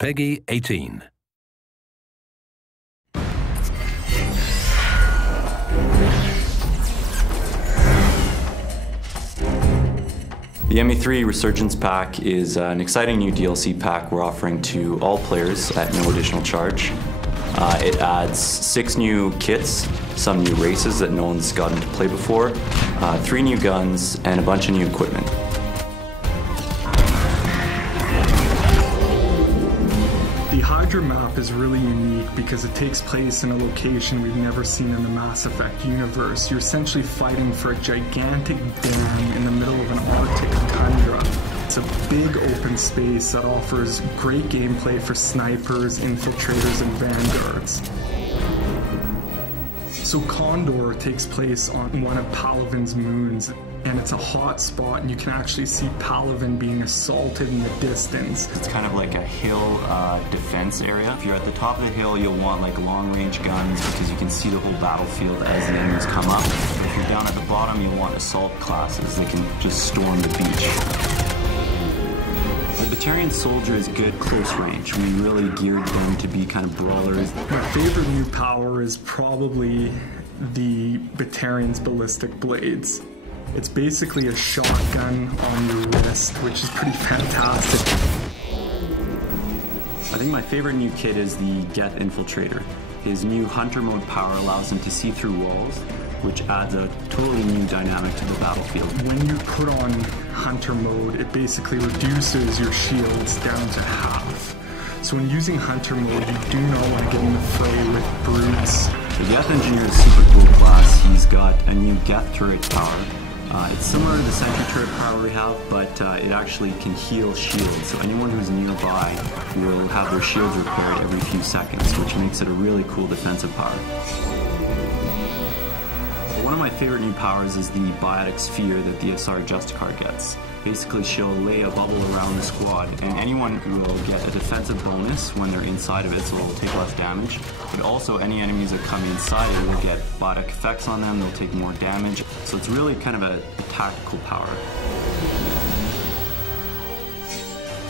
Peggy 18. The ME3 Resurgence pack is an exciting new DLC pack we're offering to all players at no additional charge. It adds 6 new kits, some new races that no one's gotten to play before, 3 new guns, and a bunch of new equipment. The Hydra map is really unique because it takes place in a location we've never seen in the Mass Effect universe. You're essentially fighting for a gigantic dam in the middle of an Arctic tundra. It's a big open space that offers great gameplay for snipers, infiltrators, and vanguards. So Condor takes place on one of Palaven's moons, and it's a hot spot, and you can actually see Palaven being assaulted in the distance. It's kind of like a hill defense area. If you're at the top of the hill, you'll want like long-range guns because you can see the whole battlefield as the enemies come up. If you're down at the bottom, you'll want assault classes that can just storm the beach. The Batarian soldier is good close range. We really geared them to be kind of brawlers. My favorite new power is probably the Batarian's ballistic blades. It's basically a shotgun on your wrist, which is pretty fantastic. I think my favorite new kit is the Geth Infiltrator. His new hunter mode power allows him to see through walls, which adds a totally new dynamic to the battlefield. When you put on hunter mode, it basically reduces your shields down to half. So when using hunter mode, you do not want to get in the fray with brutes. The Geth Engineer is super cool class. He's got a new Geth turret power. It's similar to the sentry turret power we have, but it actually can heal shields. So anyone who's nearby will have their shields repaired every few seconds, which makes it a really cool defensive power. One of my favorite new powers is the biotic sphere that the SR Justicar gets. Basically, she'll lay a bubble around the squad, and anyone will get a defensive bonus when they're inside of it, so they'll take less damage. But also, any enemies that come inside it will get biotic effects on them, they'll take more damage. So it's really kind of a tactical power.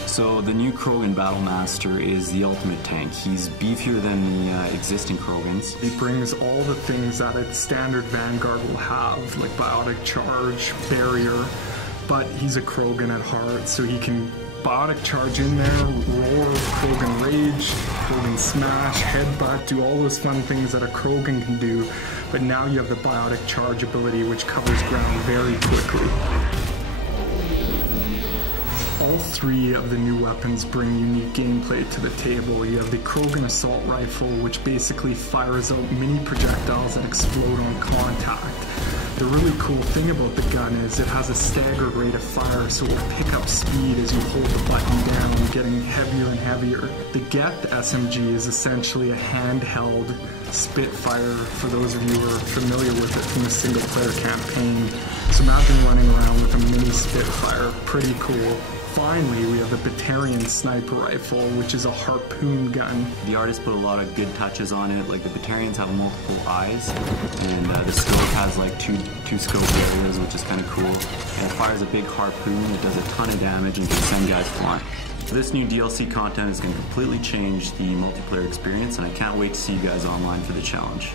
So the new Krogan Battlemaster is the ultimate tank. He's beefier than the existing Krogans. He brings all the things that a standard Vanguard will have, like biotic charge, barrier, but he's a Krogan at heart, so he can biotic charge in there, roar, Krogan rage, Krogan smash, headbutt, do all those fun things that a Krogan can do, but now you have the biotic charge ability, which covers ground very quickly. All 3 of the new weapons bring unique gameplay to the table. You have the Krogan Assault Rifle, which basically fires out mini projectiles that explode on contact. The really cool thing about the gun is it has a staggered rate of fire, so it will pick up speed as you hold the button down, getting heavier and heavier. The Geth SMG is essentially a handheld Spitfire, for those of you who are familiar with it from the single-player campaign. So imagine running around with a mini Spitfire, pretty cool. Finally, we have the Batarian Sniper Rifle, which is a harpoon gun. The artist put a lot of good touches on it, like the Batarians have multiple eyes, and the scope has like two scope areas, which is kind of cool. And it fires a big harpoon that does a ton of damage and can send guys flying. This new DLC content is going to completely change the multiplayer experience, and I can't wait to see you guys online for the challenge.